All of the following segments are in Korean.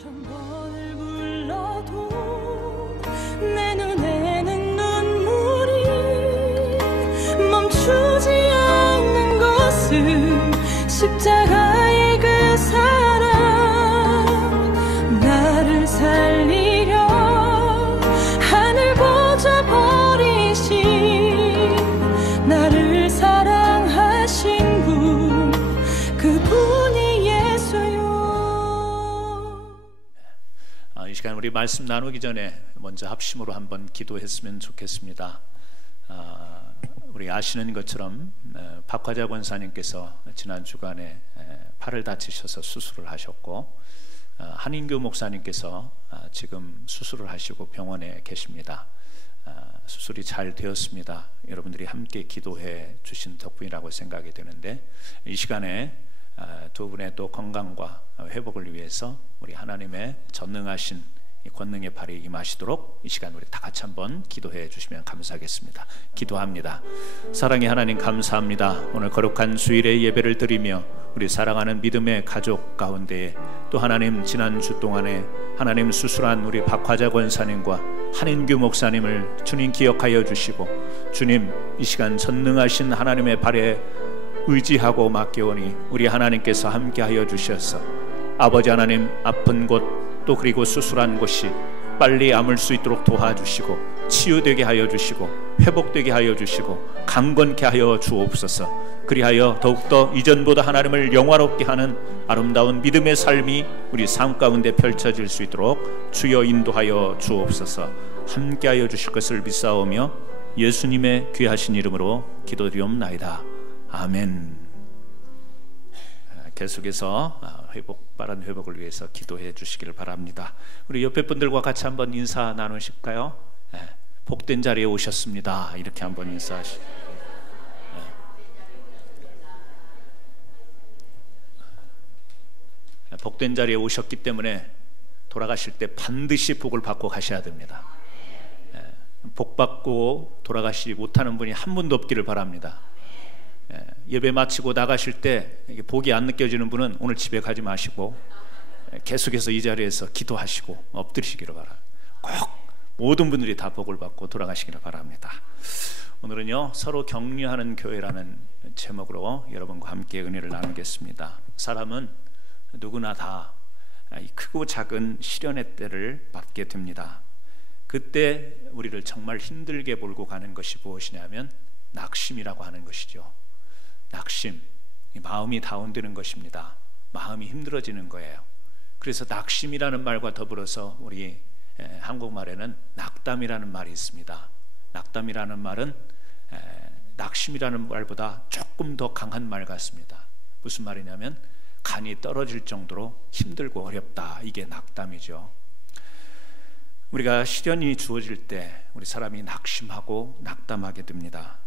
천 번을 불러도 내 눈에는 눈물이 멈추지 않는 것은 십자가의 그 사랑, 나를 살리려 하늘 보좌 버리신, 나를 사랑하신 분, 그분이 예수요. 이 시간 우리 말씀 나누기 전에 먼저 합심으로 한번 기도했으면 좋겠습니다. 우리 아시는 것처럼 박화자 권사님께서 지난 주간에 팔을 다치셔서 수술을 하셨고, 한인규 목사님께서 지금 수술을 하시고 병원에 계십니다. 수술이 잘 되었습니다. 여러분들이 함께 기도해 주신 덕분이라고 생각이 되는데, 이 시간에 두 분의 또 건강과 회복을 위해서 우리 하나님의 전능하신 권능의 팔이 임하시도록 이 시간 우리 다 같이 한번 기도해 주시면 감사하겠습니다. 기도합니다. 사랑의 하나님, 감사합니다. 오늘 거룩한 주일의 예배를 드리며 우리 사랑하는 믿음의 가족 가운데에 또 하나님, 지난 주 동안에 하나님 수술한 우리 박화자 권사님과 한인규 목사님을 주님 기억하여 주시고, 주님 이 시간 전능하신 하나님의 발에 의지하고 맡겨오니 우리 하나님께서 함께하여 주셔서 아버지 하나님, 아픈 곳 또 그리고 수술한 곳이 빨리 아물 수 있도록 도와주시고, 치유되게 하여 주시고, 회복되게 하여 주시고, 강건케 하여 주옵소서. 그리하여 더욱더 이전보다 하나님을 영화롭게 하는 아름다운 믿음의 삶이 우리 삶 가운데 펼쳐질 수 있도록 주여 인도하여 주옵소서. 함께하여 주실 것을 믿사오며 예수님의 귀하신 이름으로 기도드리옵나이다. 아멘. 계속해서 빠른 회복을 위해서 기도해 주시기를 바랍니다. 우리 옆에 분들과 같이 한번 인사 나누실까요? 복된 자리에 오셨습니다. 이렇게 한번 인사하시죠. 복된 자리에 오셨기 때문에 돌아가실 때 반드시 복을 받고 가셔야 됩니다. 복 받고 돌아가시지 못하는 분이 한 분도 없기를 바랍니다. 예배 마치고 나가실 때 복이 안 느껴지는 분은 오늘 집에 가지 마시고 계속해서 이 자리에서 기도하시고 엎드리시기를 바랍니다. 꼭 모든 분들이 다 복을 받고 돌아가시기를 바랍니다. 오늘은요, 서로 격려하는 교회라는 제목으로 여러분과 함께 은혜를 나누겠습니다. 사람은 누구나 다 크고 작은 시련의 때를 맞게 됩니다. 그때 우리를 정말 힘들게 몰고 가는 것이 무엇이냐면 낙심이라고 하는 것이죠. 낙심, 마음이 다운되는 것입니다. 마음이 힘들어지는 거예요. 그래서 낙심이라는 말과 더불어서 우리 한국말에는 낙담이라는 말이 있습니다. 낙담이라는 말은 낙심이라는 말보다 조금 더 강한 말 같습니다. 무슨 말이냐면 간이 떨어질 정도로 힘들고 어렵다, 이게 낙담이죠. 우리가 시련이 주어질 때 우리 사람이 낙심하고 낙담하게 됩니다.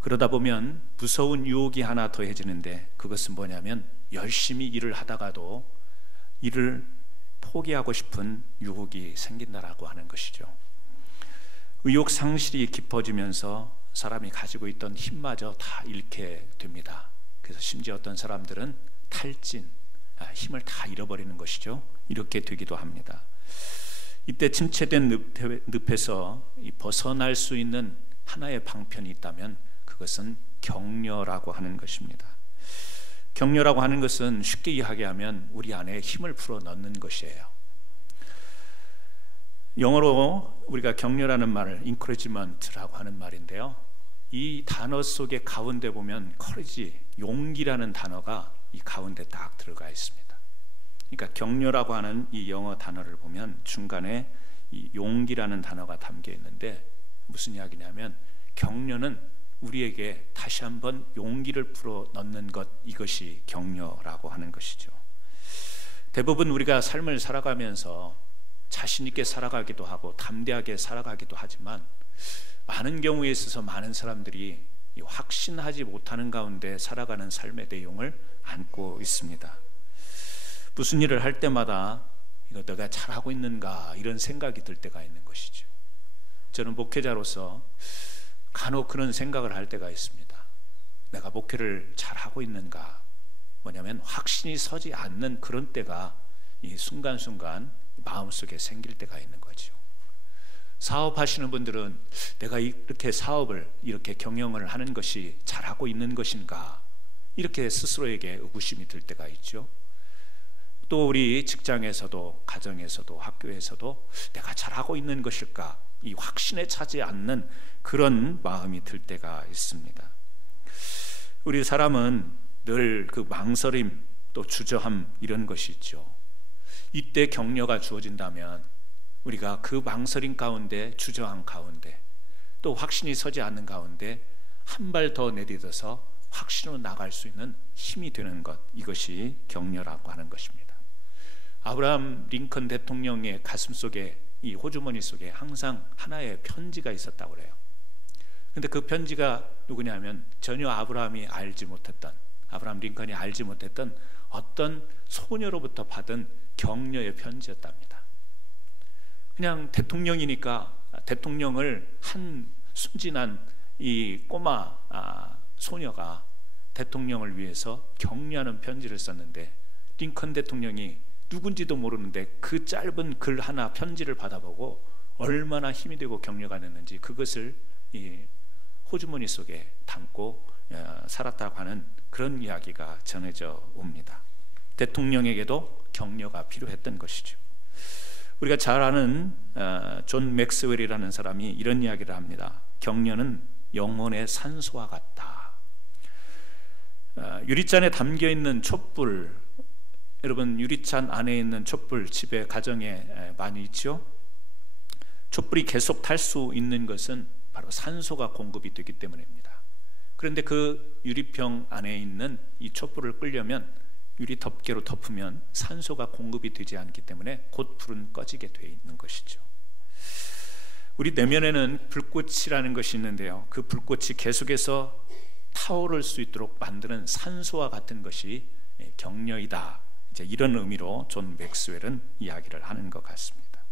그러다 보면 무서운 유혹이 하나 더해지는데, 그것은 뭐냐면 열심히 일을 하다가도 일을 포기하고 싶은 유혹이 생긴다라고 하는 것이죠. 의욕 상실이 깊어지면서 사람이 가지고 있던 힘마저 다 잃게 됩니다. 그래서 심지어 어떤 사람들은 탈진, 힘을 다 잃어버리는 것이죠. 이렇게 되기도 합니다. 이때 침체된 늪에서 벗어날 수 있는 하나의 방편이 있다면 그것은 격려라고 하는 것입니다. 격려라고 하는 것은 쉽게 이야기하면 우리 안에 힘을 풀어 넣는 것이에요. 영어로 우리가 격려라는 말을 encouragement라고 하는 말인데요, 이 단어 속에 가운데 보면 courage, 용기라는 단어가 이 가운데 딱 들어가 있습니다. 그러니까 격려라고 하는 이 영어 단어를 보면 중간에 이 용기라는 단어가 담겨 있는데, 무슨 이야기냐면 격려는 우리에게 다시 한번 용기를 풀어 넣는 것, 이것이 격려라고 하는 것이죠. 대부분 우리가 삶을 살아가면서 자신 있게 살아가기도 하고 담대하게 살아가기도 하지만, 많은 경우에 있어서 많은 사람들이 확신하지 못하는 가운데 살아가는 삶의 내용을 안고 있습니다. 무슨 일을 할 때마다 이거 내가 잘하고 있는가, 이런 생각이 들 때가 있는 것이죠. 저는 목회자로서 간혹 그런 생각을 할 때가 있습니다. 내가 목회를 잘하고 있는가, 뭐냐면 확신이 서지 않는 그런 때가 이 순간순간 마음속에 생길 때가 있는 거죠. 사업하시는 분들은 내가 이렇게 사업을 이렇게 경영을 하는 것이 잘하고 있는 것인가, 이렇게 스스로에게 의구심이 들 때가 있죠. 또 우리 직장에서도 가정에서도 학교에서도 내가 잘하고 있는 것일까, 이 확신에 차지 않는 그런 마음이 들 때가 있습니다. 우리 사람은 늘 그 망설임 또 주저함 이런 것이 있죠. 이때 격려가 주어진다면 우리가 그 망설임 가운데, 주저함 가운데, 또 확신이 서지 않는 가운데 한 발 더 내딛어서 확신으로 나갈 수 있는 힘이 되는 것, 이것이 격려라고 하는 것입니다. 아브라함 링컨 대통령의 가슴 속에, 이 호주머니 속에 항상 하나의 편지가 있었다고 그래요. 근데 그 편지가 누구냐면 전혀 아브라함 링컨이 알지 못했던 어떤 소녀로부터 받은 격려의 편지였답니다. 그냥 대통령이니까 대통령을 한 순진한 이 꼬마 소녀가 대통령을 위해서 격려하는 편지를 썼는데, 링컨 대통령이 누군지도 모르는데 그 짧은 글 하나 편지를 받아보고 얼마나 힘이 되고 격려가 됐는지 그것을 이 호주머니 속에 담고 살았다고 하는 그런 이야기가 전해져 옵니다. 대통령에게도 격려가 필요했던 것이죠. 우리가 잘 아는 존 맥스웰이라는 사람이 이런 이야기를 합니다. 격려는 영혼의 산소와 같다. 유리잔에 담겨있는 촛불, 여러분 유리잔 안에 있는 촛불 집에 가정에 많이 있죠. 촛불이 계속 탈 수 있는 것은 바로 산소가 공급이 되기 때문입니다. 그런데 그 유리병 안에 있는 이 촛불을 끄려면, 유리 덮개로 덮으면 산소가 공급이 되지 않기 때문에 곧 불은 꺼지게 되어 있는 것이죠. 우리 내면에는 불꽃이라는 것이 있는데요, 그 불꽃이 계속해서 타오를 수 있도록 만드는 산소와 같은 것이 격려이다, 이제 이런 의미로 존 맥스웰은 이야기를 하는 것 같습니다.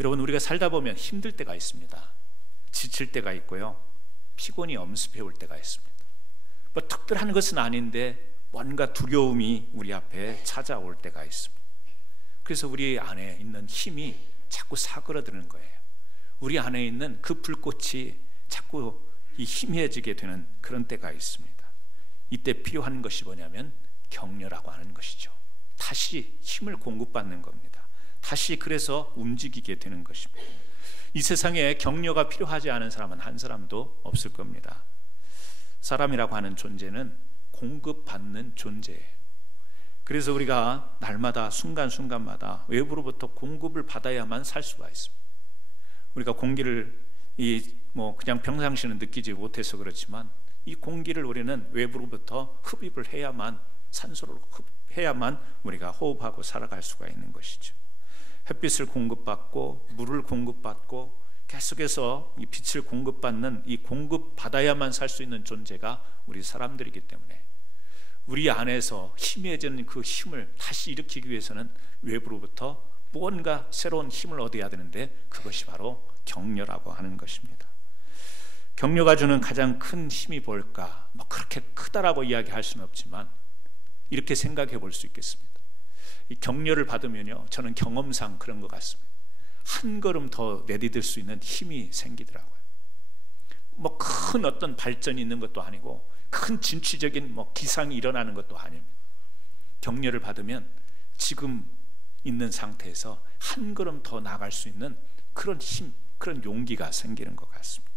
여러분, 우리가 살다 보면 힘들 때가 있습니다. 지칠 때가 있고요, 피곤이 엄습해 올 때가 있습니다. 뭐 특별한 것은 아닌데 뭔가 두려움이 우리 앞에 찾아올 때가 있습니다. 그래서 우리 안에 있는 힘이 자꾸 사그러드는 거예요. 우리 안에 있는 그 불꽃이 자꾸 이 희미해지게 되는 그런 때가 있습니다. 이때 필요한 것이 뭐냐면 격려라고 하는 것이죠. 다시 힘을 공급받는 겁니다. 다시 그래서 움직이게 되는 것입니다. 이 세상에 격려가 필요하지 않은 사람은 한 사람도 없을 겁니다. 사람이라고 하는 존재는 공급받는 존재예요. 그래서 우리가 날마다 순간순간마다 외부로부터 공급을 받아야만 살 수가 있습니다. 우리가 공기를 그냥 평상시는 느끼지 못해서 그렇지만 이 공기를 우리는 외부로부터 흡입을 해야만, 산소를 흡입해야만 우리가 호흡하고 살아갈 수가 있는 것이죠. 햇빛을 공급받고 물을 공급받고 계속해서 이 빛을 공급받는, 이 공급받아야만 살 수 있는 존재가 우리 사람들이기 때문에 우리 안에서 희미해지는 그 힘을 다시 일으키기 위해서는 외부로부터 무언가 새로운 힘을 얻어야 되는데 그것이 바로 격려라고 하는 것입니다. 격려가 주는 가장 큰 힘이 뭘까? 그렇게 크다라고 이야기할 수는 없지만 이렇게 생각해 볼 수 있겠습니다. 이 격려를 받으면요, 저는 경험상 그런 것 같습니다. 한 걸음 더 내디딜 수 있는 힘이 생기더라고요. 큰 어떤 발전이 있는 것도 아니고 큰 진취적인 기상이 일어나는 것도 아닙니다. 격려를 받으면 지금 있는 상태에서 한 걸음 더 나갈 수 있는 그런 힘, 그런 용기가 생기는 것 같습니다.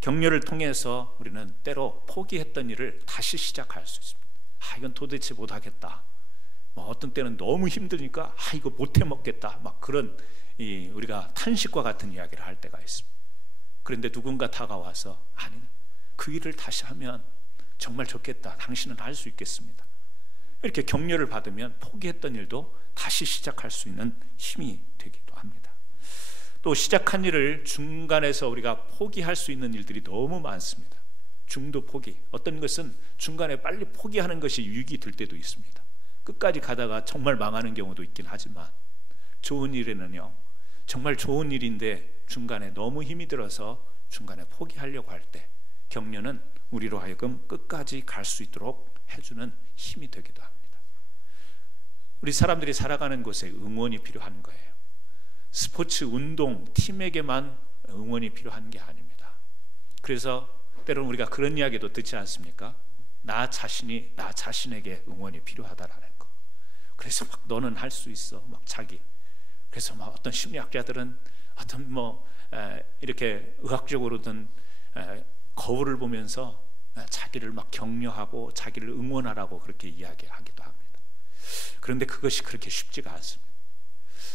격려를 통해서 우리는 때로 포기했던 일을 다시 시작할 수 있습니다. 이건 도대체 못하겠다. 어떤 때는 너무 힘드니까 이거 못해 먹겠다. 그런 우리가 탄식과 같은 이야기를 할 때가 있습니다. 그런데 누군가 다가와서 아니, 그 일을 다시 하면 정말 좋겠다. 당신은 할 수 있겠습니다. 이렇게 격려를 받으면 포기했던 일도 다시 시작할 수 있는 힘이 되기도 합니다. 또 시작한 일을 중간에서 우리가 포기할 수 있는 일들이 너무 많습니다. 중도 포기, 어떤 것은 중간에 빨리 포기하는 것이 유익이 될 때도 있습니다. 끝까지 가다가 정말 망하는 경우도 있긴 하지만, 좋은 일에는요, 정말 좋은 일인데 중간에 너무 힘이 들어서 중간에 포기하려고 할 때 격려는 우리로 하여금 끝까지 갈 수 있도록 해주는 힘이 되기도 합니다. 우리 사람들이 살아가는 곳에 응원이 필요한 거예요. 스포츠, 운동, 팀에게만 응원이 필요한 게 아닙니다. 그래서 때로는 우리가 그런 이야기도 듣지 않습니까? 나 자신이 나 자신에게 응원이 필요하다라는 거. 그래서 막 너는 할 수 있어, 막 자기. 그래서 막 어떤 심리학자들은 어떤 이렇게 의학적으로든 거울을 보면서 자기를 막 격려하고 자기를 응원하라고 그렇게 이야기하기도 합니다. 그런데 그것이 그렇게 쉽지가 않습니다.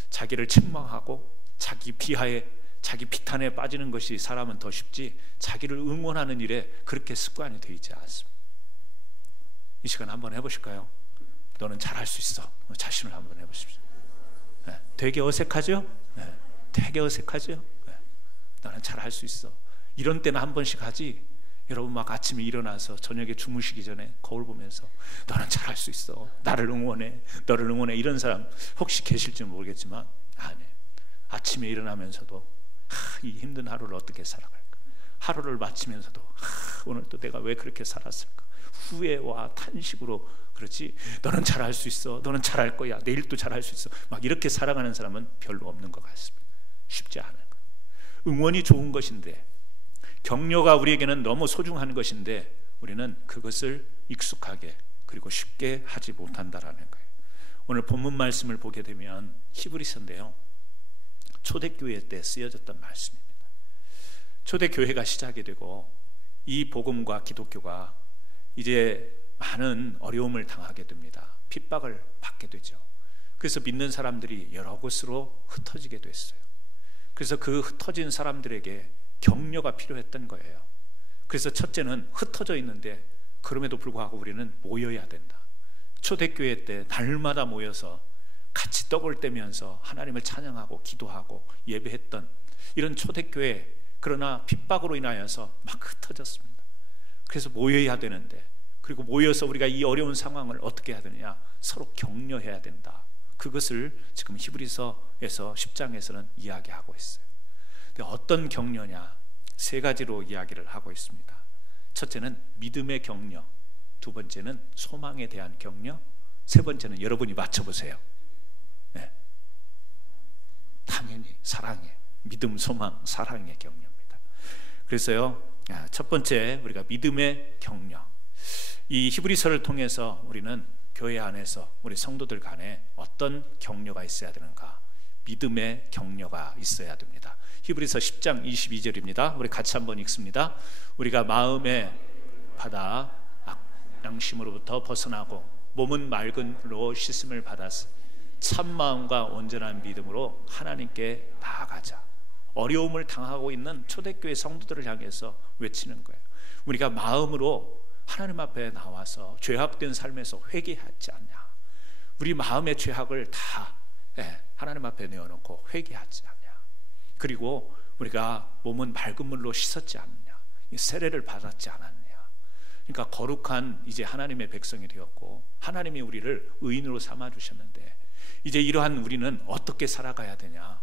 자기를 책망하고 자기 비하에, 자기 비탄에 빠지는 것이 사람은 더 쉽지, 자기를 응원하는 일에 그렇게 습관이 되어 있지 않습니다. 이 시간 한번 해보실까요? 너는 잘할 수 있어. 자신을 한번 해보십시오. 되게 어색하죠? 되게 어색하죠? 너는 잘할 수 있어. 이런 때는 한 번씩 하지. 여러분 막 아침에 일어나서 저녁에 주무시기 전에 거울 보면서 너는 잘할 수 있어, 나를 응원해, 너를 응원해, 이런 사람 혹시 계실지 모르겠지만 아니에요. 아침에 일어나면서도 이 힘든 하루를 어떻게 살아갈까, 하루를 마치면서도 오늘 또 내가 왜 그렇게 살았을까, 후회와 탄식으로 그렇지, 너는 잘할 수 있어, 너는 잘할 거야, 내일 또 잘할 수 있어, 막 이렇게 살아가는 사람은 별로 없는 것 같습니다. 쉽지 않은 거. 응원이 좋은 것인데, 격려가 우리에게는 너무 소중한 것인데 우리는 그것을 익숙하게 그리고 쉽게 하지 못한다라는 거예요. 오늘 본문 말씀을 보게 되면 히브리서인데요, 초대교회 때 쓰여졌던 말씀입니다. 초대교회가 시작이 되고 이 복음과 기독교가 이제 많은 어려움을 당하게 됩니다. 핍박을 받게 되죠. 그래서 믿는 사람들이 여러 곳으로 흩어지게 됐어요. 그래서 그 흩어진 사람들에게 격려가 필요했던 거예요. 그래서 첫째는 흩어져 있는데 그럼에도 불구하고 우리는 모여야 된다. 초대교회 때 날마다 모여서 같이 떡을 떼면서 하나님을 찬양하고 기도하고 예배했던 이런 초대교회, 그러나 핍박으로 인하여서 막 흩어졌습니다. 그래서 모여야 되는데, 그리고 모여서 우리가 이 어려운 상황을 어떻게 해야 되느냐, 서로 격려해야 된다. 그것을 지금 히브리서에서 10장에서는 이야기하고 있어요. 어떤 격려냐, 세 가지로 이야기를 하고 있습니다. 첫째는 믿음의 격려, 두 번째는 소망에 대한 격려, 세 번째는 여러분이 맞춰보세요. 당연히 사랑의, 믿음, 소망, 사랑의 격려입니다. 그래서요, 첫 번째 우리가 믿음의 격려, 이 히브리서를 통해서 우리는 교회 안에서 우리 성도들 간에 어떤 격려가 있어야 되는가, 믿음의 격려가 있어야 됩니다. 히브리서 10장 22절입니다. 우리 같이 한번 읽습니다. 우리가 마음에 받아 악양심으로부터 벗어나고 몸은 맑은 로 씻음을 받았으 참 마음과 온전한 믿음으로 하나님께 나아가자. 어려움을 당하고 있는 초대교회 성도들을 향해서 외치는 거예요. 우리가 마음으로 하나님 앞에 나와서 죄악된 삶에서 회개하지 않냐, 우리 마음의 죄악을 다 하나님 앞에 내어놓고 회개하지 않냐, 그리고 우리가 몸은 맑은 물로 씻었지 않느냐, 세례를 받았지 않았느냐. 그러니까 거룩한 이제 하나님의 백성이 되었고 하나님이 우리를 의인으로 삼아 주셨는데, 이제 이러한 우리는 어떻게 살아가야 되냐,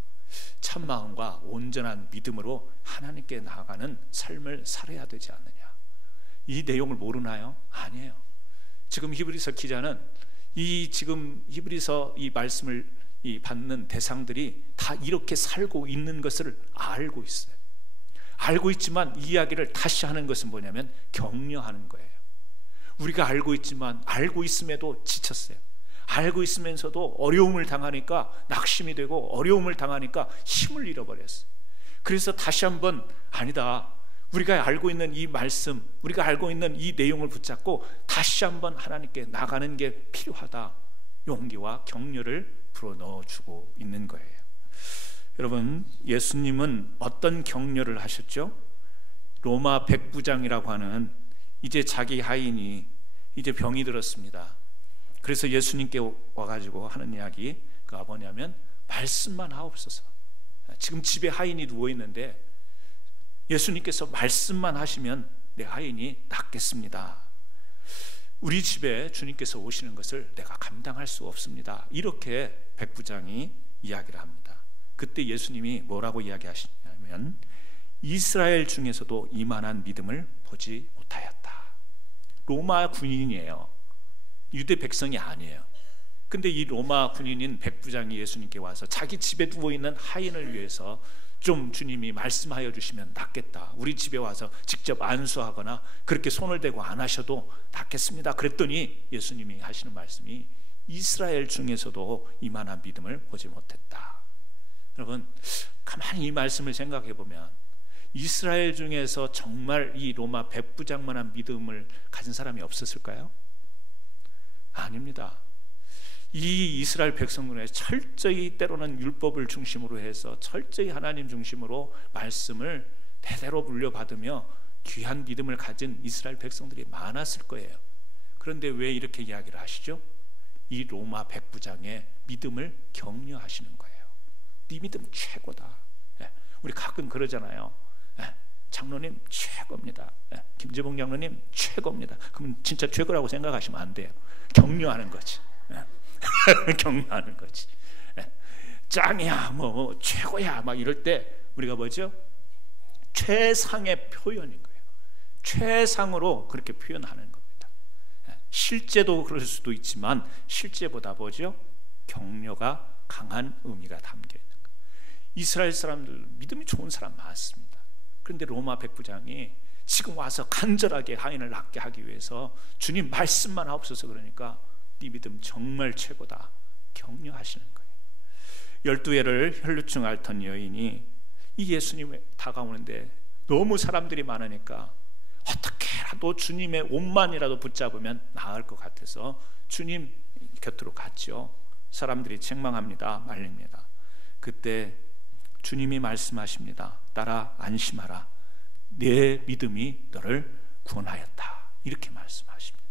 참 마음과 온전한 믿음으로 하나님께 나아가는 삶을 살아야 되지 않느냐. 이 내용을 모르나요? 아니에요. 지금 히브리서 기자는 이 지금 히브리서 이 말씀을 이 받는 대상들이 다 이렇게 살고 있는 것을 알고 있어요. 알고 있지만 이 이야기를 다시 하는 것은 뭐냐면 격려하는 거예요. 우리가 알고 있지만 알고 있음에도 지쳤어요. 알고 있으면서도 어려움을 당하니까 낙심이 되고 어려움을 당하니까 힘을 잃어버렸어요. 그래서 다시 한번 아니다, 우리가 알고 있는 이 말씀, 우리가 알고 있는 이 내용을 붙잡고 다시 한번 하나님께 나가는 게 필요하다, 용기와 격려를 불어넣어주고 있는 거예요. 여러분, 예수님은 어떤 격려를 하셨죠? 로마 백부장이라고 하는 이제 자기 하인이 이제 병이 들었습니다. 그래서 예수님께 와가지고 하는 이야기가 뭐냐면 말씀만 하옵소서. 지금 집에 하인이 누워있는데 예수님께서 말씀만 하시면 내 하인이 낫겠습니다. 우리 집에 주님께서 오시는 것을 내가 감당할 수 없습니다. 이렇게 백부장이 이야기를 합니다. 그때 예수님이 뭐라고 이야기하시냐면 이스라엘 중에서도 이만한 믿음을 보지 못하였다. 로마 군인이에요. 유대 백성이 아니에요. 근데 이 로마 군인인 백부장이 예수님께 와서 자기 집에 누워있는 하인을 위해서 좀 주님이 말씀하여 주시면 낫겠다, 우리 집에 와서 직접 안수하거나 그렇게 손을 대고 안 하셔도 낫겠습니다. 그랬더니 예수님이 하시는 말씀이 이스라엘 중에서도 이만한 믿음을 보지 못했다. 여러분, 가만히 이 말씀을 생각해 보면 이스라엘 중에서 정말 이 로마 백부장만한 믿음을 가진 사람이 없었을까요? 아닙니다. 이 이스라엘 백성들의 철저히, 때로는 율법을 중심으로 해서 철저히 하나님 중심으로 말씀을 대대로 물려받으며 귀한 믿음을 가진 이스라엘 백성들이 많았을 거예요. 그런데 왜 이렇게 이야기를 하시죠? 이 로마 백부장의 믿음을 격려하시는 거예요. 네 믿음 최고다. 우리 가끔 그러잖아요. 장로님 최고입니다. 김재봉 장로님 최고입니다. 그럼 진짜 최고라고 생각하시면 안 돼요. 격려하는 거지. 격려하는 거지. 짱이야, 뭐 최고야, 막 이럴 때 우리가 뭐죠? 최상의 표현인 거예요. 최상으로 그렇게 표현하는 겁니다. 실제도 그럴 수도 있지만 실제보다 뭐죠? 격려가 강한 의미가 담겨 있는 거예요. 이스라엘 사람들 믿음이 좋은 사람 많습니다. 그런데 로마 백부장이 지금 와서 간절하게 하인을 낫게 하기 위해서 주님 말씀만 하옵소서 그러니까 네 믿음 정말 최고다, 격려하시는 거예요. 12회를 혈루증 앓던 여인이 이 예수님에 다가오는데 너무 사람들이 많으니까 어떻게라도 주님의 옷만이라도 붙잡으면 나을 것 같아서 주님 곁으로 갔죠. 사람들이 책망합니다. 말립니다. 그때 주님이 말씀하십니다. 따라 안심하라, 내 믿음이 너를 구원하였다. 이렇게 말씀하십니다.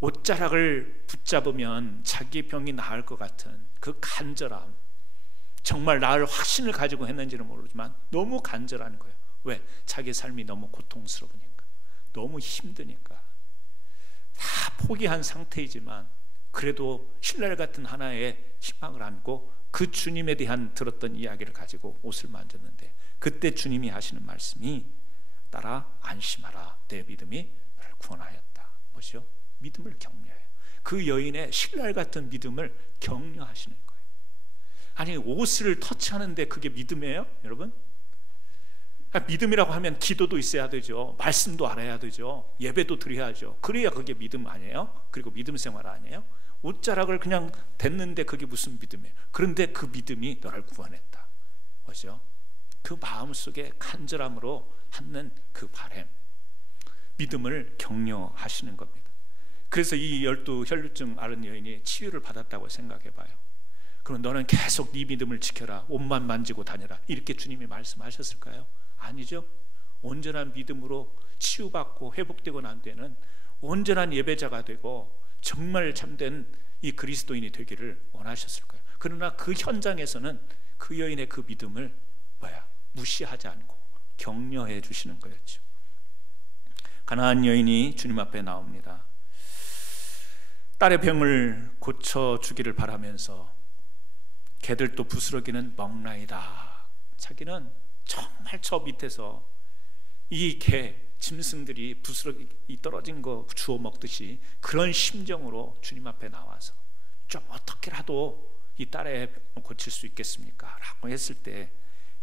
옷자락을 붙잡으면 자기 병이 나을 것 같은 그 간절함, 정말 나을 확신을 가지고 했는지는 모르지만 너무 간절한 거예요. 왜? 자기 삶이 너무 고통스러우니까, 너무 힘드니까. 다 포기한 상태이지만 그래도 신랄 같은 하나의 희망을 안고 그 주님에 대한 들었던 이야기를 가지고 옷을 만졌는데 그때 주님이 하시는 말씀이 따라 안심하라, 내 믿음이 너를 구원하였다. 뭐죠? 믿음을 격려해요. 그 여인의 신랄 같은 믿음을 격려하시는 거예요. 아니, 옷을 터치하는데 그게 믿음이에요? 여러분? 믿음이라고 하면 기도도 있어야 되죠. 말씀도 알아야 되죠. 예배도 드려야죠. 그래야 그게 믿음 아니에요? 그리고 믿음 생활 아니에요? 옷자락을 그냥 댔는데 그게 무슨 믿음이에요? 그런데 그 믿음이 너를 구원했다. 뭐죠? 그 마음속에 간절함으로 하는 그 바람, 믿음을 격려하시는 겁니다. 그래서 이 12 혈루증 앓은 여인이 치유를 받았다고 생각해봐요. 그럼 너는 계속 네 믿음을 지켜라, 옷만 만지고 다녀라, 이렇게 주님이 말씀하셨을까요? 아니죠. 온전한 믿음으로 치유받고 회복되고 난 뒤에는 온전한 예배자가 되고 정말 참된 이 그리스도인이 되기를 원하셨을 거예요. 그러나 그 현장에서는 그 여인의 그 믿음을 무시하지 않고 격려해 주시는 거였죠. 가나안 여인이 주님 앞에 나옵니다. 딸의 병을 고쳐주기를 바라면서 개들도 부스러기는 먹나이다. 자기는 정말 저 밑에서 이 개, 짐승들이 부스러기 떨어진 거 주워 먹듯이 그런 심정으로 주님 앞에 나와서 좀 어떻게라도 이 딸의 병을 고칠 수 있겠습니까? 라고 했을 때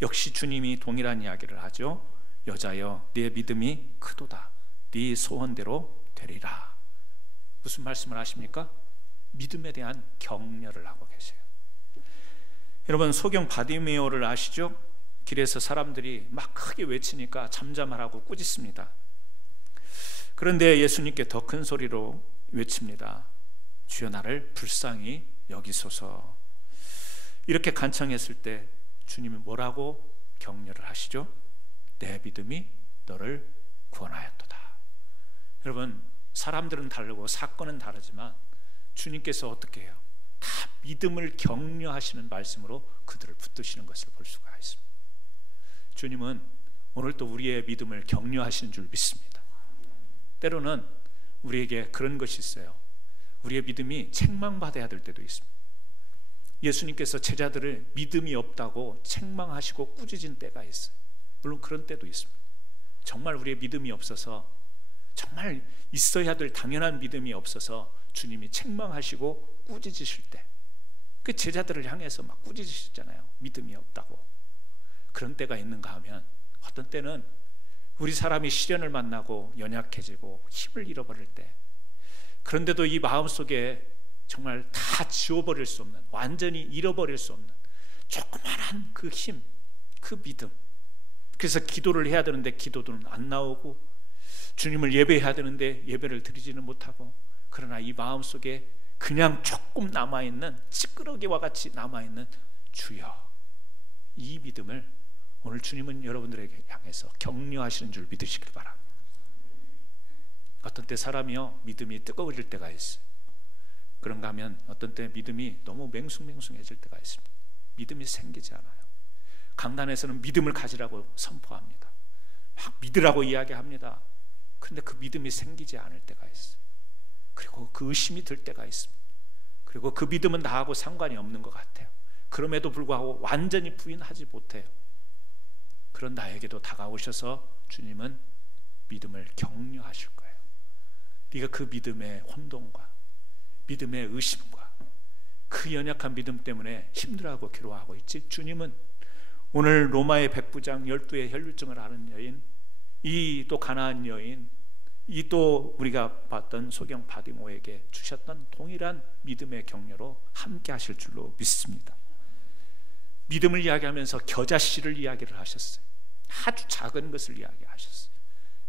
역시 주님이 동일한 이야기를 하죠. 여자여, 네 믿음이 크도다. 네 소원대로 되리라. 무슨 말씀을 하십니까? 믿음에 대한 격려를 하고 계세요. 여러분, 소경 바디메오를 아시죠? 길에서 사람들이 막 크게 외치니까 잠잠하라고 꾸짖습니다. 그런데 예수님께 더 큰 소리로 외칩니다. 주여, 나를 불쌍히 여기소서. 이렇게 간청했을 때 주님이 뭐라고 격려를 하시죠? 내 믿음이 너를 구원하였도다. 여러분, 사람들은 다르고 사건은 다르지만 주님께서 어떻게 해요? 다 믿음을 격려하시는 말씀으로 그들을 붙드시는 것을 볼 수가 있습니다. 주님은 오늘도 우리의 믿음을 격려하시는 줄 믿습니다. 때로는 우리에게 그런 것이 있어요. 우리의 믿음이 책망받아야 될 때도 있습니다. 예수님께서 제자들을 믿음이 없다고 책망하시고 꾸짖은 때가 있어요. 물론 그런 때도 있습니다. 정말 우리의 믿음이 없어서 정말 있어야 될 당연한 믿음이 없어서 주님이 책망하시고 꾸짖으실 때, 그 제자들을 향해서 막 꾸짖으시잖아요. 믿음이 없다고. 그런 때가 있는가 하면, 어떤 때는 우리 사람이 시련을 만나고 연약해지고 힘을 잃어버릴 때, 그런데도 이 마음속에 정말 다 지워버릴 수 없는, 완전히 잃어버릴 수 없는 조그만한 그 힘, 그 믿음. 그래서 기도를 해야 되는데 기도는 안 나오고, 주님을 예배해야 되는데 예배를 드리지는 못하고, 그러나 이 마음속에 그냥 조금 남아있는, 찌끄러기와 같이 남아있는 주여, 이 믿음을 오늘 주님은 여러분들에게 향해서 격려하시는 줄 믿으시길 바랍니다. 어떤 때 사람이요, 믿음이 뜨거워질 때가 있어요. 그런가 하면 어떤 때 믿음이 너무 맹숭맹숭해질 때가 있습니다. 믿음이 생기지 않아요. 강단에서는 믿음을 가지라고 선포합니다. 막 믿으라고 이야기합니다. 그런데 그 믿음이 생기지 않을 때가 있어요. 그리고 그 의심이 들 때가 있습니다. 그리고 그 믿음은 나하고 상관이 없는 것 같아요. 그럼에도 불구하고 완전히 부인하지 못해요. 그런 나에게도 다가오셔서 주님은 믿음을 격려하실 거예요. 네가 그 믿음의 혼돈과 믿음의 의심과 그 연약한 믿음 때문에 힘들어하고 괴로워하고 있지? 주님은 오늘 로마의 백부장 12의 혈류증을 앓은 여인, 이 또 가나안 여인, 이 또 우리가 봤던 소경 바디모에게 주셨던 동일한 믿음의 격려로 함께 하실 줄로 믿습니다. 믿음을 이야기하면서 겨자씨를 이야기를 하셨어요. 아주 작은 것을 이야기하셨어요.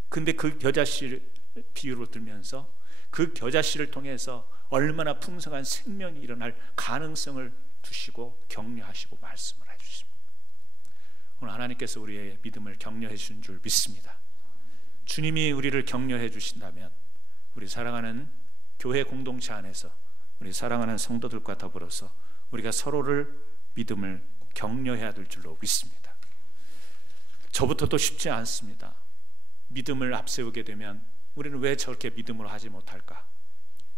근데 그 겨자씨를 비유로 들면서 그 겨자씨를 통해서 얼마나 풍성한 생명이 일어날 가능성을 두시고 격려하시고 말씀을 해주십니다. 오늘 하나님께서 우리의 믿음을 격려해 주신 줄 믿습니다. 주님이 우리를 격려해 주신다면 우리 사랑하는 교회 공동체 안에서 우리 사랑하는 성도들과 더불어서 우리가 서로를 믿음을 격려해야 될 줄로 믿습니다. 저부터도 쉽지 않습니다. 믿음을 앞세우게 되면 우리는 왜 저렇게 믿음으로 하지 못할까?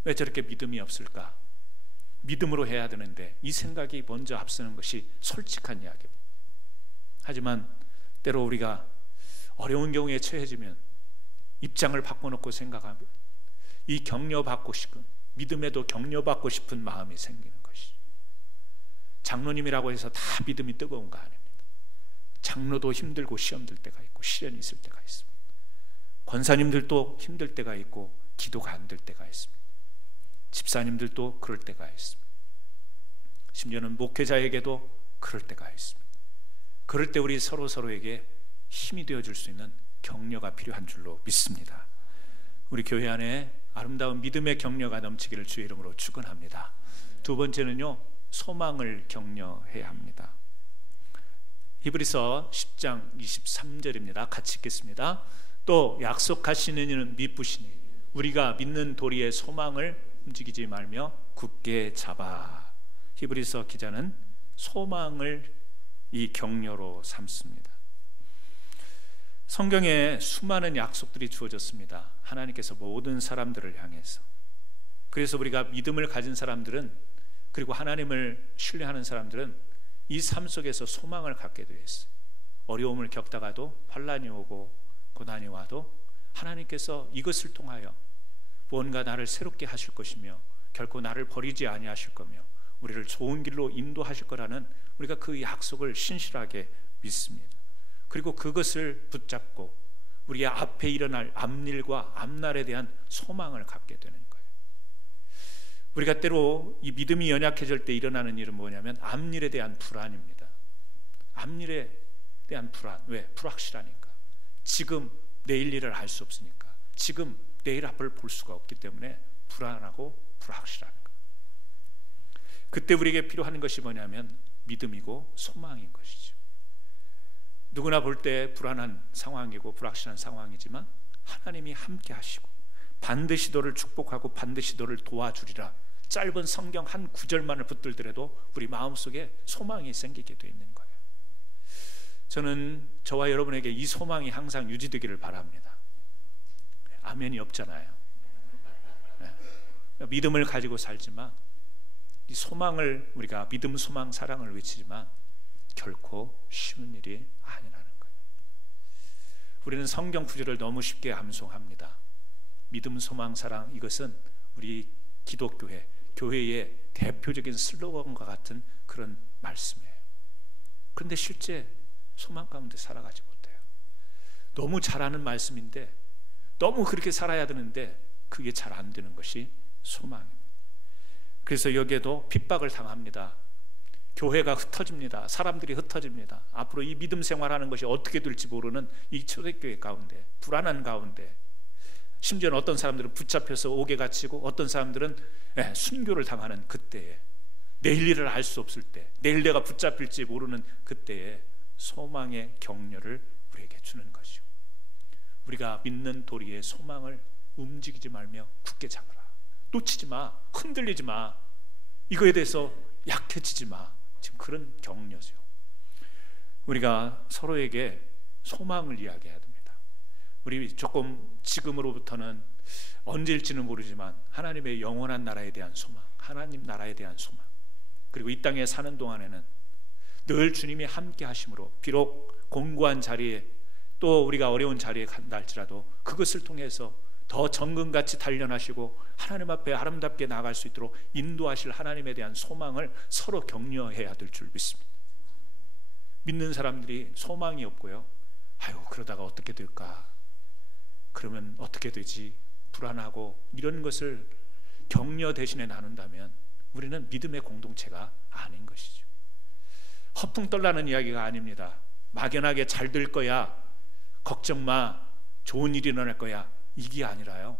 왜 저렇게 믿음이 없을까? 믿음으로 해야 되는데 이 생각이 먼저 앞서는 것이 솔직한 이야기입니다. 하지만 때로 우리가 어려운 경우에 처해지면 입장을 바꿔놓고 생각하면 이 격려받고 싶은, 믿음에도 격려받고 싶은 마음이 생기는 것이죠. 장로님이라고 해서 다 믿음이 뜨거운 거 아닙니다. 장로도 힘들고 시험 들 때가 있고 시련이 있을 때가 있습니다. 권사님들도 힘들 때가 있고 기도가 안 될 때가 있습니다. 집사님들도 그럴 때가 있습니다. 심지어는 목회자에게도 그럴 때가 있습니다. 그럴 때 우리 서로에게 힘이 되어줄 수 있는 격려가 필요한 줄로 믿습니다. 우리 교회 안에 아름다운 믿음의 격려가 넘치기를 주의 이름으로 축원합니다. 두 번째는요, 소망을 격려해야 합니다. 히브리서 10장 23절입니다. 같이 읽겠습니다. 또 약속하시는 이는 미쁘시니 우리가 믿는 도리의 소망을 움직이지 말며 굳게 잡아. 히브리서 기자는 소망을 이 격려로 삼습니다. 성경에 수많은 약속들이 주어졌습니다. 하나님께서 모든 사람들을 향해서. 그래서 우리가 믿음을 가진 사람들은, 그리고 하나님을 신뢰하는 사람들은 이 삶 속에서 소망을 갖게 되어 있어요. 어려움을 겪다가도, 환난이 오고 고난이 와도 하나님께서 이것을 통하여 무언가 나를 새롭게 하실 것이며 결코 나를 버리지 아니하실 거며 우리를 좋은 길로 인도하실 거라는, 우리가 그 약속을 신실하게 믿습니다. 그리고 그것을 붙잡고 우리의 앞에 일어날 앞일과 앞날에 대한 소망을 갖게 되는 거예요. 우리가 때로 이 믿음이 연약해질 때 일어나는 일은 뭐냐면 앞일에 대한 불안입니다. 앞일에 대한 불안. 왜? 불확실하니까. 지금 내일 일을 알 수 없으니까. 지금 내일 앞을 볼 수가 없기 때문에 불안하고 불확실한 거예요. 그때 우리에게 필요한 것이 뭐냐면 믿음이고 소망인 것이죠. 누구나 볼 때 불안한 상황이고 불확실한 상황이지만 하나님이 함께 하시고 반드시 너를 축복하고 반드시 너를 도와주리라, 짧은 성경 한 구절만을 붙들더라도 우리 마음속에 소망이 생기게 되어 있는 거예요. 저는 저와 여러분에게 이 소망이 항상 유지되기를 바랍니다. 아멘이 없잖아요. 믿음을 가지고 살지만 이 소망을, 우리가 믿음, 소망, 사랑을 외치지만 결코 쉬운 일이 아니라는 거예요. 우리는 성경 구절을 너무 쉽게 암송합니다. 믿음, 소망, 사랑, 이것은 우리 기독교회, 교회의 대표적인 슬로건과 같은 그런 말씀이에요. 그런데 실제 소망 가운데 살아가지 못해요. 너무 잘하는 말씀인데, 너무 그렇게 살아야 되는데 그게 잘 안 되는 것이 소망입니다. 그래서 여기에도 핍박을 당합니다. 교회가 흩어집니다. 사람들이 흩어집니다. 앞으로 이 믿음 생활하는 것이 어떻게 될지 모르는 이 초대교회 가운데, 불안한 가운데, 심지어는 어떤 사람들은 붙잡혀서 옥에 갇히고 어떤 사람들은 순교를 당하는 그때에, 내일 일을 알 수 없을 때, 내일 내가 붙잡힐지 모르는 그때에 소망의 격려를 우리에게 주는 것이죠. 우리가 믿는 도리의 소망을 움직이지 말며 굳게 잡아라. 놓치지 마. 흔들리지 마. 이거에 대해서 약해지지 마. 지금 그런 격려죠. 우리가 서로에게 소망을 이야기해야 됩니다. 우리 조금 지금으로부터는 언제일지는 모르지만 하나님의 영원한 나라에 대한 소망, 하나님 나라에 대한 소망, 그리고 이 땅에 사는 동안에는 늘 주님이 함께 하심으로, 비록 공고한 자리에, 또 우리가 어려운 자리에 간다 할지라도 그것을 통해서 더 정금같이 단련하시고 하나님 앞에 아름답게 나아갈 수 있도록 인도하실 하나님에 대한 소망을 서로 격려해야 될 줄 믿습니다. 믿는 사람들이 소망이 없고요, 아유 그러다가 어떻게 될까, 그러면 어떻게 되지, 불안하고 이런 것을 격려 대신에 나눈다면 우리는 믿음의 공동체가 아닌 것이죠. 허풍 떨라는 이야기가 아닙니다. 막연하게 잘 될 거야, 걱정 마, 좋은 일이 일어날 거야, 이게 아니라요,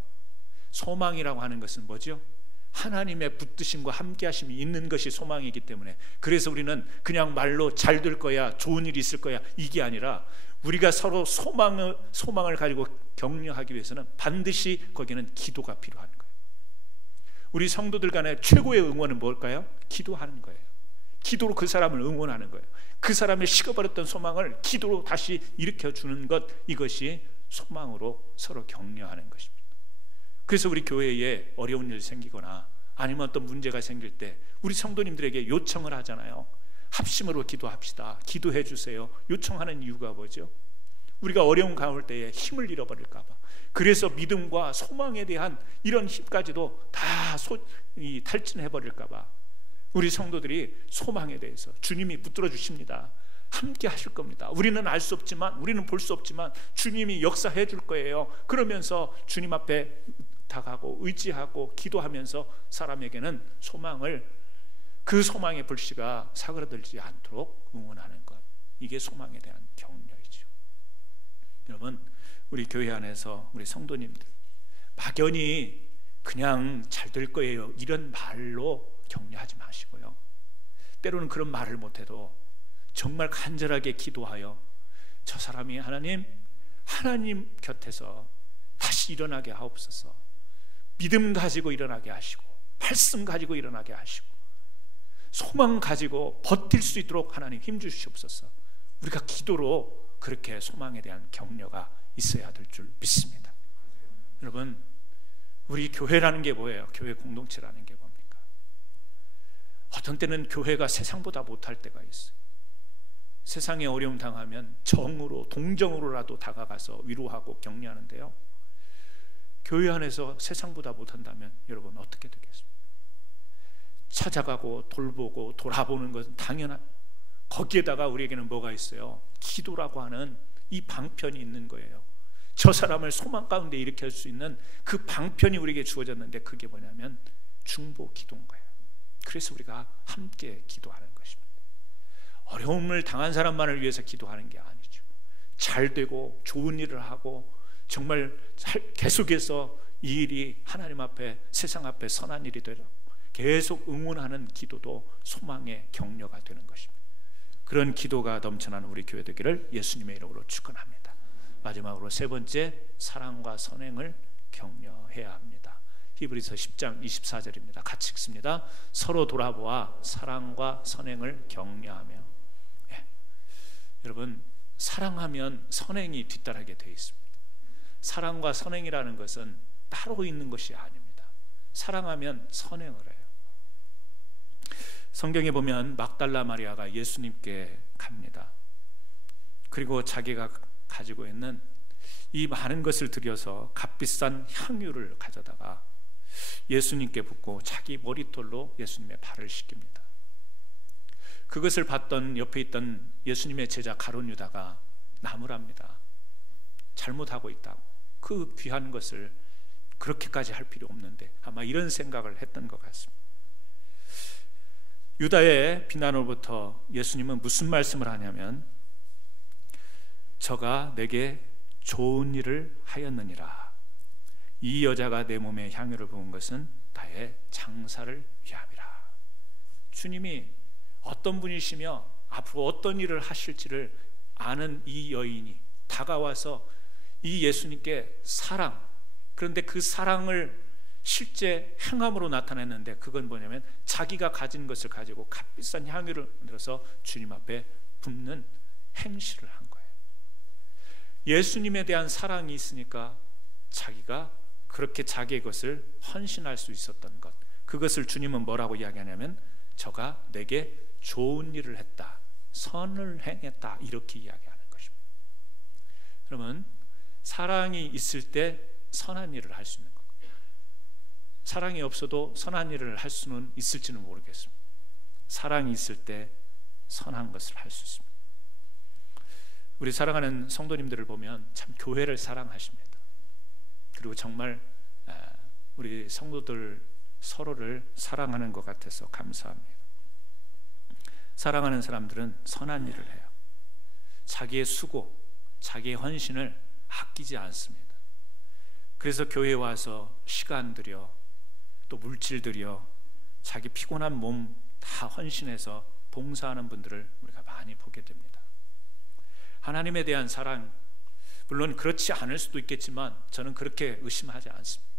소망이라고 하는 것은 뭐죠? 하나님의 붙드심과 함께 하심이 있는 것이 소망이기 때문에, 그래서 우리는 그냥 말로 잘 될 거야, 좋은 일이 있을 거야, 이게 아니라 우리가 서로 소망을 가지고 격려하기 위해서는 반드시 거기는 기도가 필요한 거예요. 우리 성도들 간의 최고의 응원은 뭘까요? 기도하는 거예요. 기도로 그 사람을 응원하는 거예요. 그 사람의 식어버렸던 소망을 기도로 다시 일으켜주는 것, 이것이 소망으로 서로 격려하는 것입니다. 그래서 우리 교회에 어려운 일이 생기거나 아니면 어떤 문제가 생길 때 우리 성도님들에게 요청을 하잖아요. 합심으로 기도합시다, 기도해 주세요. 요청하는 이유가 뭐죠? 우리가 어려운 가운데 때에 힘을 잃어버릴까 봐. 그래서 믿음과 소망에 대한 이런 힘까지도 다 탈진해 버릴까 봐 우리 성도들이 소망에 대해서 주님이 붙들어 주십니다. 함께 하실 겁니다. 우리는 알 수 없지만, 우리는 볼 수 없지만 주님이 역사해 줄 거예요. 그러면서 주님 앞에 다가가고 의지하고 기도하면서 사람에게는 소망을, 그 소망의 불씨가 사그라들지 않도록 응원하는 것, 이게 소망에 대한 격려이죠. 여러분, 우리 교회 안에서 우리 성도님들 막연히 그냥 잘 될 거예요 이런 말로 격려하지 마시고요, 때로는 그런 말을 못해도 정말 간절하게 기도하여 저 사람이 하나님 곁에서 다시 일어나게 하옵소서, 믿음 가지고 일어나게 하시고 말씀 가지고 일어나게 하시고 소망 가지고 버틸 수 있도록 하나님 힘 주시옵소서. 우리가 기도로 그렇게 소망에 대한 격려가 있어야 될 줄 믿습니다. 여러분, 우리 교회라는 게 뭐예요? 교회 공동체라는 게 뭡니까? 어떤 때는 교회가 세상보다 못할 때가 있어요. 세상에 어려움 당하면 정으로, 동정으로라도 다가가서 위로하고 격려하는데요, 교회 안에서 세상보다 못한다면 여러분 어떻게 되겠습니까? 찾아가고 돌보고 돌아보는 것은 당연한, 거기에다가 우리에게는 뭐가 있어요? 기도라고 하는 이 방편이 있는 거예요. 저 사람을 소망 가운데 일으킬 수 있는 그 방편이 우리에게 주어졌는데, 그게 뭐냐면 중보 기도인 거예요. 그래서 우리가 함께 기도하는 것입니다. 어려움을 당한 사람만을 위해서 기도하는 게 아니죠. 잘 되고 좋은 일을 하고 정말 계속해서 이 일이 하나님 앞에, 세상 앞에 선한 일이 되도록 계속 응원하는 기도도 소망의 격려가 되는 것입니다. 그런 기도가 넘쳐나는 우리 교회 되기를 예수님의 이름으로 축원합니다. 마지막으로 세 번째, 사랑과 선행을 격려해야 합니다. 히브리서 10장 24절입니다. 같이 읽습니다. 서로 돌아보아 사랑과 선행을 격려하며. 여러분, 사랑하면 선행이 뒤따르게 되어 있습니다. 사랑과 선행이라는 것은 따로 있는 것이 아닙니다. 사랑하면 선행을 해요. 성경에 보면 막달라 마리아가 예수님께 갑니다. 그리고 자기가 가지고 있는 이 많은 것을 들여서 값비싼 향유를 가져다가 예수님께 붓고 자기 머리털로 예수님의 발을 씻깁니다. 그것을 봤던 옆에 있던 예수님의 제자 가룟 유다가 나무랍니다. 잘못하고 있다고. 그 귀한 것을 그렇게까지 할 필요 없는데, 아마 이런 생각을 했던 것 같습니다. 유다의 비난으로부터 예수님은 무슨 말씀을 하냐면, 저가 내게 좋은 일을 하였느니라. 이 여자가 내 몸에 향유를 부은 것은 나의 장사를 위함이라. 주님이 어떤 분이시며 앞으로 어떤 일을 하실지를 아는 이 여인이 다가와서 이 예수님께 사랑, 그런데 그 사랑을 실제 행함으로 나타냈는데, 그건 뭐냐면 자기가 가진 것을 가지고 값비싼 향유를 들어서 주님 앞에 붓는 행실을 한 거예요. 예수님에 대한 사랑이 있으니까 자기가 그렇게 자기의 것을 헌신할 수 있었던 것, 그것을 주님은 뭐라고 이야기하냐면 저가 내게 좋은 일을 했다, 선을 행했다, 이렇게 이야기하는 것입니다. 여러분, 사랑이 있을 때 선한 일을 할 수 있는 겁니다. 사랑이 없어도 선한 일을 할 수는 있을지는 모르겠습니다. 사랑이 있을 때 선한 것을 할 수 있습니다. 우리 사랑하는 성도님들을 보면 참 교회를 사랑하십니다. 그리고 정말 우리 성도들 서로를 사랑하는 것 같아서 감사합니다. 사랑하는 사람들은 선한 일을 해요. 자기의 수고, 자기의 헌신을 아끼지 않습니다. 그래서 교회에 와서 시간 들여, 또 물질 들여, 자기 피곤한 몸 다 헌신해서 봉사하는 분들을 우리가 많이 보게 됩니다. 하나님에 대한 사랑, 물론 그렇지 않을 수도 있겠지만 저는 그렇게 의심하지 않습니다.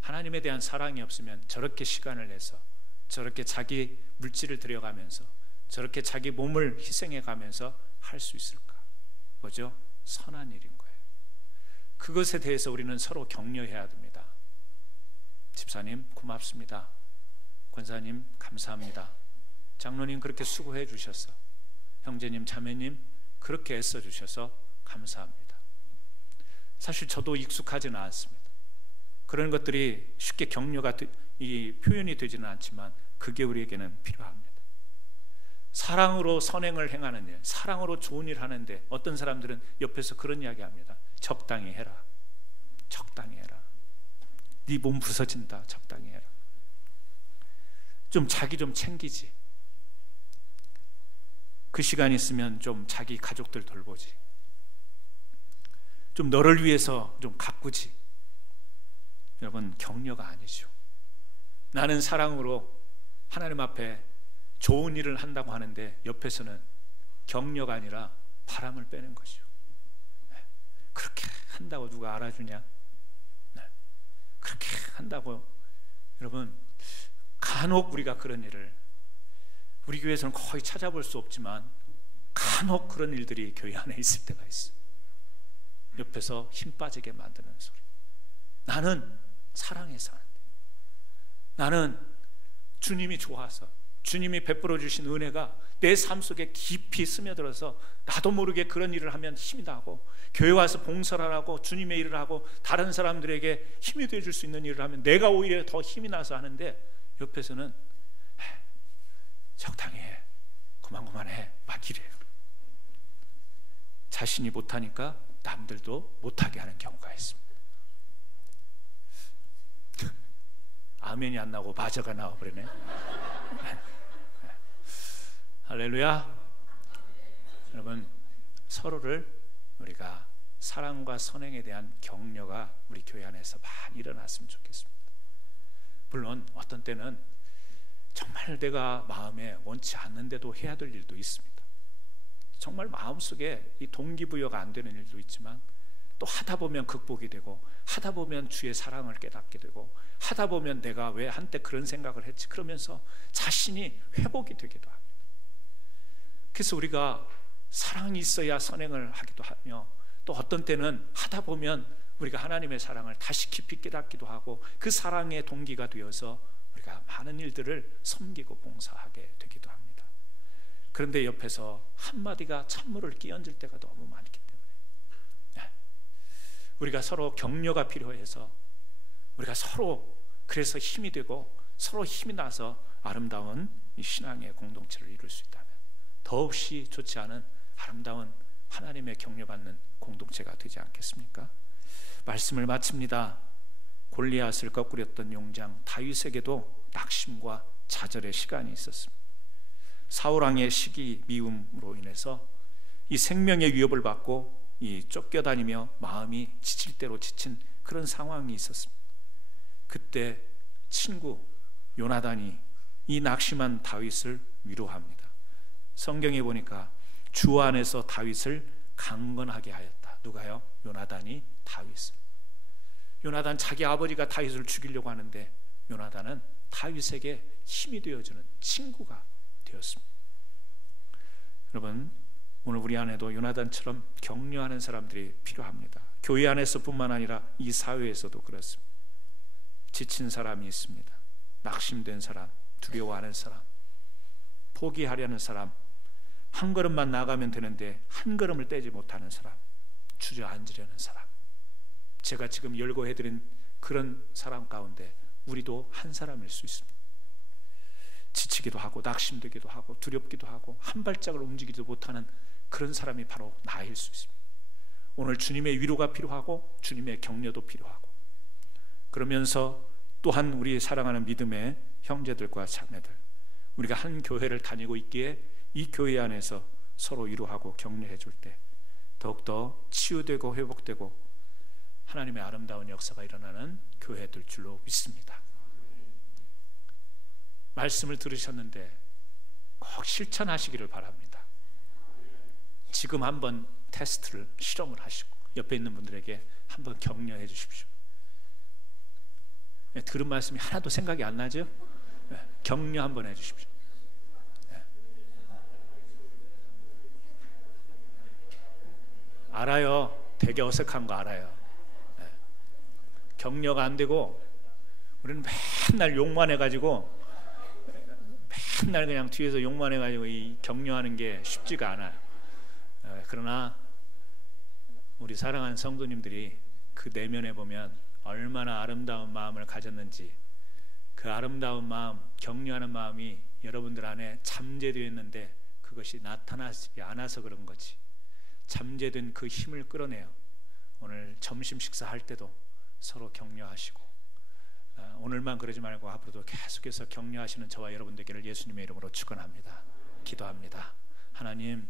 하나님에 대한 사랑이 없으면 저렇게 시간을 내서, 저렇게 자기 물질을 들여가면서, 저렇게 자기 몸을 희생해 가면서 할 수 있을까? 뭐죠? 선한 일인 거예요. 그것에 대해서 우리는 서로 격려해야 됩니다. 집사님 고맙습니다. 권사님 감사합니다. 장로님 그렇게 수고해 주셔서, 형제님 자매님 그렇게 애써 주셔서 감사합니다. 사실 저도 익숙하지는 않습니다. 그런 것들이 쉽게 격려가 이 표현이 되지는 않지만 그게 우리에게는 필요합니다. 사랑으로 선행을 행하는 일, 사랑으로 좋은 일 하는데 어떤 사람들은 옆에서 그런 이야기 합니다. 적당히 해라. 적당히 해라. 네 몸 부서진다. 적당히 해라. 좀 자기 좀 챙기지. 그 시간 있으면 좀 자기 가족들 돌보지. 좀 너를 위해서 좀 가꾸지. 여러분, 격려가 아니죠. 나는 사랑으로 하나님 앞에 좋은 일을 한다고 하는데 옆에서는 격려가 아니라 바람을 빼는 것이죠. 그렇게 한다고 누가 알아주냐? 그렇게 한다고. 여러분, 간혹 우리가 그런 일을, 우리 교회에서는 거의 찾아볼 수 없지만 간혹 그런 일들이 교회 안에 있을 때가 있어요. 옆에서 힘 빠지게 만드는 소리. 나는 사랑해 사는데, 나는 주님이 좋아서, 주님이 베풀어 주신 은혜가 내 삶 속에 깊이 스며들어서 나도 모르게 그런 일을 하면 힘이 나고, 교회 와서 봉사를 하고 주님의 일을 하고 다른 사람들에게 힘이 되어줄 수 있는 일을 하면 내가 오히려 더 힘이 나서 하는데, 옆에서는 적당히 해, 그만해, 막 이래요. 자신이 못하니까 남들도 못하게 하는 경우가 있습니다. 아멘이 안 나오고 마저가 나와버리네. 할렐루야. 여러분, 서로를 우리가 사랑과 선행에 대한 격려가 우리 교회 안에서 많이 일어났으면 좋겠습니다. 물론 어떤 때는 정말 내가 마음에 원치 않는데도 해야 될 일도 있습니다. 정말 마음속에 이 동기부여가 안 되는 일도 있지만, 또 하다 보면 극복이 되고, 하다 보면 주의 사랑을 깨닫게 되고, 하다 보면 내가 왜 한때 그런 생각을 했지, 그러면서 자신이 회복이 되기도 합니다. 그래서 우리가 사랑이 있어야 선행을 하기도 하며, 또 어떤 때는 하다 보면 우리가 하나님의 사랑을 다시 깊이 깨닫기도 하고, 그 사랑의 동기가 되어서 우리가 많은 일들을 섬기고 봉사하게 되기도 합니다. 그런데 옆에서 한마디가 찬물을 끼얹을 때가 너무 많기 때문에 우리가 서로 격려가 필요해서 우리가 서로 그래서 힘이 되고 서로 힘이 나서 아름다운 이 신앙의 공동체를 이룰 수 있다면 더없이 좋지 않은 아름다운 하나님의 격려받는 공동체가 되지 않겠습니까? 말씀을 마칩니다. 골리앗을 거꾸렸던 용장 다윗에게도 낙심과 좌절의 시간이 있었습니다. 사울왕의 시기 미움으로 인해서 이 생명의 위협을 받고 이 쫓겨다니며 마음이 지칠 대로 지친 그런 상황이 있었습니다. 그때 친구 요나단이 이 낙심한 다윗을 위로합니다. 성경에 보니까 주 안에서 다윗을 강건하게 하였다. 누가요? 요나단이 다윗을. 요나단 자기 아버지가 다윗을 죽이려고 하는데 요나단은 다윗에게 힘이 되어주는 친구가 되었습니다. 여러분, 오늘 우리 안에도 요나단처럼 격려하는 사람들이 필요합니다. 교회 안에서뿐만 아니라 이 사회에서도 그렇습니다. 지친 사람이 있습니다. 낙심된 사람, 두려워하는 사람, 포기하려는 사람, 한 걸음만 나가면 되는데 한 걸음을 떼지 못하는 사람, 주저앉으려는 사람. 제가 지금 열거해드린 그런 사람 가운데 우리도 한 사람일 수 있습니다. 지치기도 하고 낙심되기도 하고 두렵기도 하고 한 발짝을 움직이지도 못하는 그런 사람이 바로 나일 수 있습니다. 오늘 주님의 위로가 필요하고 주님의 격려도 필요하고, 그러면서 또한 우리 사랑하는 믿음의 형제들과 자매들, 우리가 한 교회를 다니고 있기에 이 교회 안에서 서로 위로하고 격려해 줄 때 더욱더 치유되고 회복되고 하나님의 아름다운 역사가 일어나는 교회 될 줄로 믿습니다. 말씀을 들으셨는데 꼭 실천하시기를 바랍니다. 지금 한번 테스트를 실험을 하시고 옆에 있는 분들에게 한번 격려해 주십시오. 들은 말씀이 하나도 생각이 안 나죠? 격려 한번 해 주십시오. 알아요. 되게 어색한 거 알아요. 격려가 안 되고 우리는 맨날 욕만 해가지고 맨날 그냥 뒤에서 욕만 해가지고 이 격려하는 게 쉽지가 않아요. 그러나 우리 사랑하는 성도님들이 그 내면에 보면 얼마나 아름다운 마음을 가졌는지, 그 아름다운 마음, 격려하는 마음이 여러분들 안에 잠재되어 있는데 그것이 나타나지 않아서 그런 거지. 잠재된 그 힘을 끌어내요. 오늘 점심 식사할 때도 서로 격려하시고, 오늘만 그러지 말고 앞으로도 계속해서 격려하시는 저와 여러분 되기를 예수님의 이름으로 축원합니다. 기도합니다. 하나님,